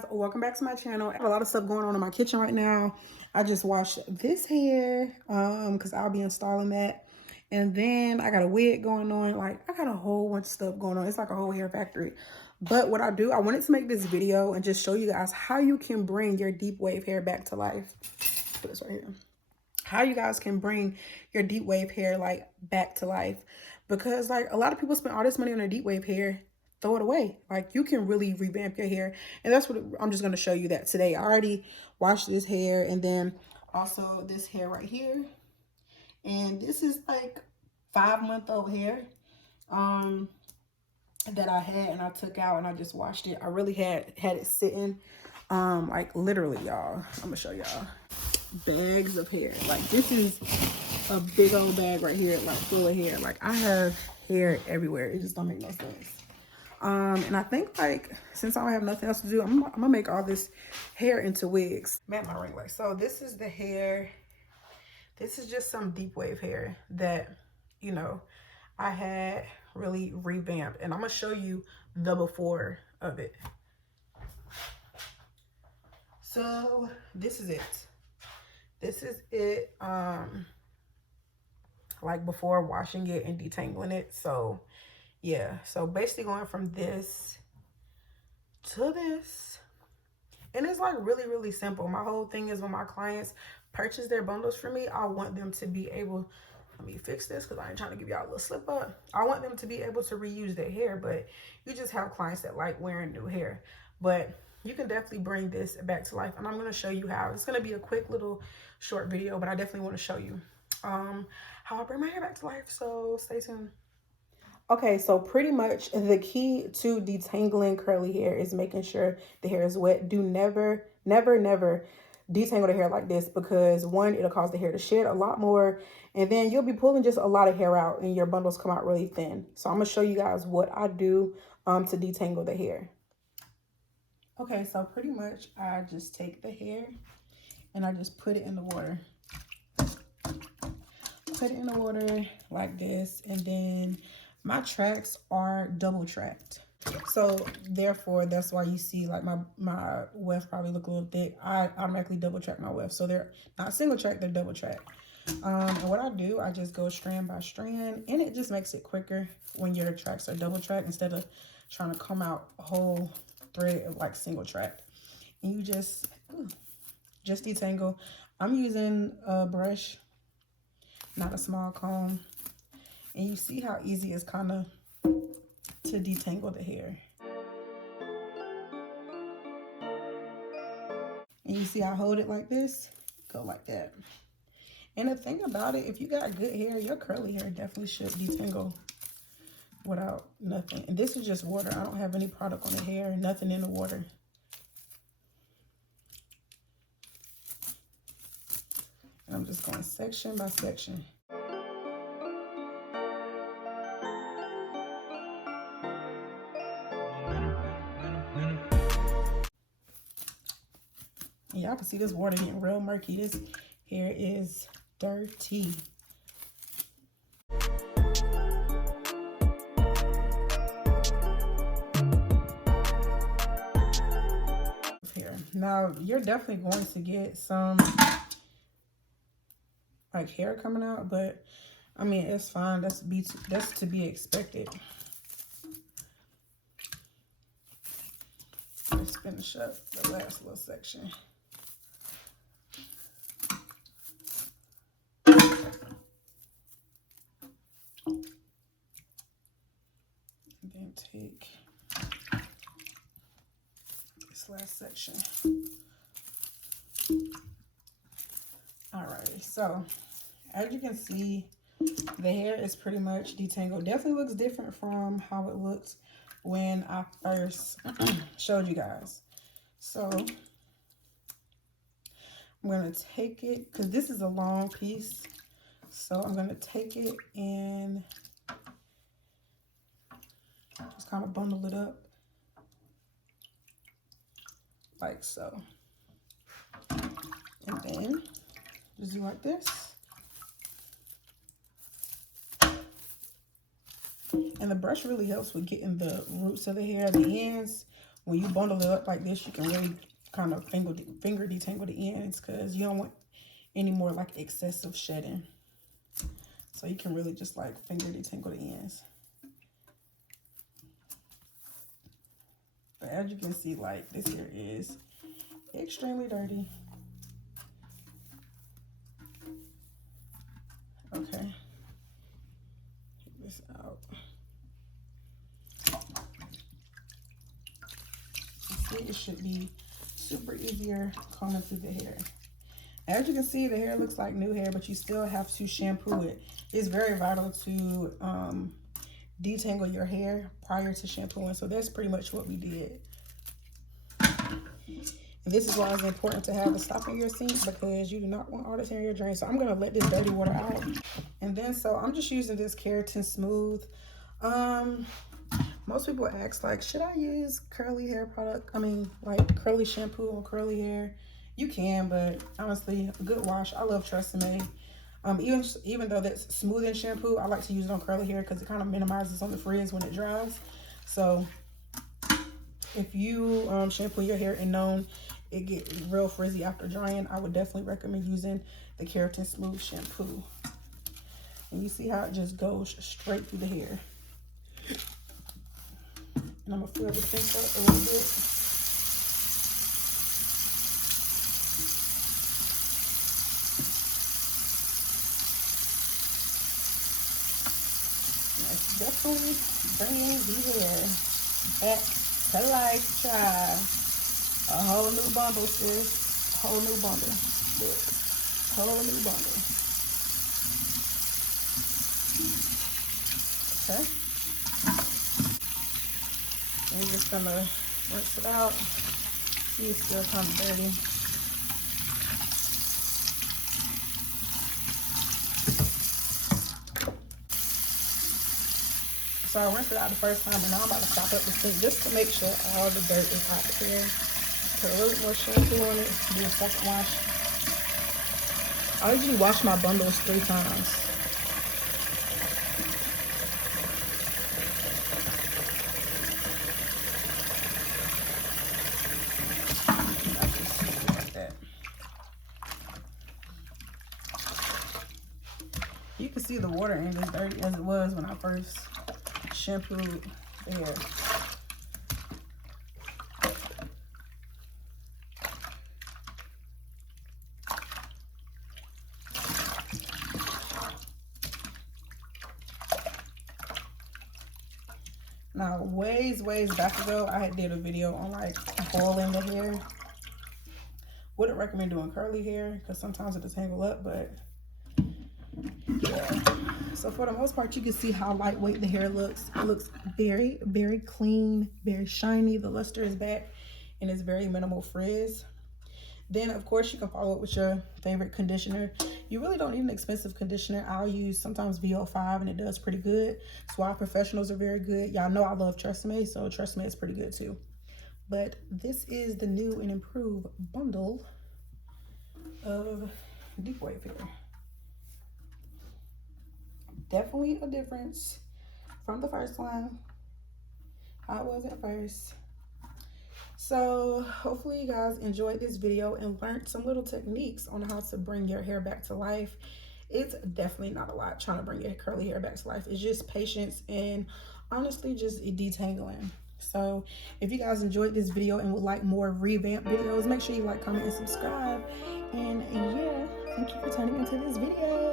guys, welcome back to my channel. I have a lot of stuff going on in my kitchen right now. I just washed this hair because I'll be installing that, and then I got a wig going on. Like, I got a whole bunch of stuff going on. It's like a whole hair factory. But what I do, I wanted to make this video and just show you guys how you can bring your deep wave hair back to life. Put this right here. How you guys can bring your deep wave hair like back to life, because like a lot of people spend all this money on their deep wave hair, throw it away. Like, you can really revamp your hair, and that's what I'm just going to show you that today. I already washed this hair, and then also this hair right here, and this is like 5-month-old hair that I had, and I took out and I just washed it. I really had it sitting like literally, y'all, I'm gonna show y'all bags of hair. Like, this is a big old bag right here, like full of hair. Like, I have hair everywhere. It just don't make no sense. And I think, like, since I don't have nothing else to do, I'm gonna make all this hair into wigs. Man, my ring light. So this is the hair. This is just some deep wave hair that, you know, I had really revamped, and I'm gonna show you the before of it. So this is it. This is it, like before washing it and detangling it. So yeah, so basically going from this to this, and it's like really simple. My whole thing is, when my clients purchase their bundles for me, I want them to be able, let me fix this because I ain't trying to give y'all a little slip up. I want them to be able to reuse their hair, but you just have clients that like wearing new hair. But you can definitely bring this back to life, and I'm going to show you how. It's going to be a quick little short video, but I definitely want to show you how I bring my hair back to life, so stay tuned. Okay, so pretty much the key to detangling curly hair is making sure the hair is wet. Do never detangle the hair like this, because one, it'll cause the hair to shed a lot more, and then you'll be pulling just a lot of hair out and your bundles come out really thin. So I'm gonna show you guys what I do to detangle the hair. Okay, so pretty much I just take the hair and I just put it in the water. Put it in the water like this, and then my tracks are double tracked. So therefore, that's why you see like my weft probably look a little thick. I automatically double track my weft. So they're not single track, they're double track. And what I do, I just go strand by strand, and it just makes it quicker when your tracks are double track instead of trying to come out a whole thread of like single track. And you just detangle. I'm using a brush, not a small comb, and you see how easy it's kind of to detangle the hair. And you see I hold it like this, go like that. And the thing about it, if you got good hair, your curly hair definitely should detangle without nothing. And this is just water. I don't have any product on the hair, nothing in the water. And I'm just going section by section. Y'all can see this water getting real murky. This hair is dirty. Here. Now, you're definitely going to get some like hair coming out, but I mean, it's fine. That's to be expected. Let's finish up the last little section. And then take this last section. Alrighty, so as you can see, the hair is pretty much detangled. Definitely looks different from how it looked when I first showed you guys. So I'm going to take it, because this is a long piece, so I'm going to take it and just kind of bundle it up like so. And then just do like this. And the brush really helps with getting the roots of the hair, the ends. when you bundle it up like this, you can really kind of finger detangle the ends because you don't want any more like excessive shedding. So you can really just like finger detangle the ends. But as you can see, like this hair is extremely dirty. Okay. Take this out. See, it should be super easier combing through the hair. As you can see, the hair looks like new hair, but you still have to shampoo it. It's very vital to detangle your hair prior to shampooing. So that's pretty much what we did. And this is why it's important to have a stop in your sink, because you do not want all this hair in your drain. So I'm going to let this dirty water out. And then, so I'm just using this Keratin Smooth. Most people ask, like, should I use curly hair product? I mean, like curly shampoo on curly hair. You can, but honestly, a good wash. I love Tresemme. Even though that's smoothing shampoo, I like to use it on curly hair because it kind of minimizes on the frizz when it dries. So if you shampoo your hair and known it get real frizzy after drying, I would definitely recommend using the Keratin Smooth shampoo. And you see how it just goes straight through the hair. And I'm gonna fill the sink up a little bit. That's definitely bringing the hair back to life, child. A whole new bundle, sis. Whole new bundle. Sis. Whole new bundle. Okay. And we're just gonna rinse it out. See, it's still kind of dirty. So I rinsed it out the first time, and now I'm about to stop up the sink just to make sure all the dirt is out the hair. Put a little bit more shampoo on it, do a second wash. I usually wash my bundles 3 times. Like that. You can see the water ain't as dirty as it was when I first shampooed the hair. Now, ways back ago, I had did a video on like boiling the hair. Wouldn't recommend doing curly hair because sometimes it'll tangle up, but yeah. So for the most part, you can see how lightweight the hair looks. It looks very, very clean, very shiny. The luster is back and it's very minimal frizz. Then, of course, you can follow it with your favorite conditioner. You really don't need an expensive conditioner. I'll use sometimes VO5 and it does pretty good. Suave Professionals are very good. Y'all know I love Tresemme, so Tresemme is pretty good too. But this is the new and improved bundle of deep wave hair. Definitely a difference from the first one, how it was at first. So hopefully you guys enjoyed this video and learned some little techniques on how to bring your hair back to life. It's definitely not a lot trying to bring your curly hair back to life. It's just patience and honestly just detangling. So if you guys enjoyed this video and would like more revamped videos, make sure you like, comment, and subscribe. And yeah, thank you for turning into this video.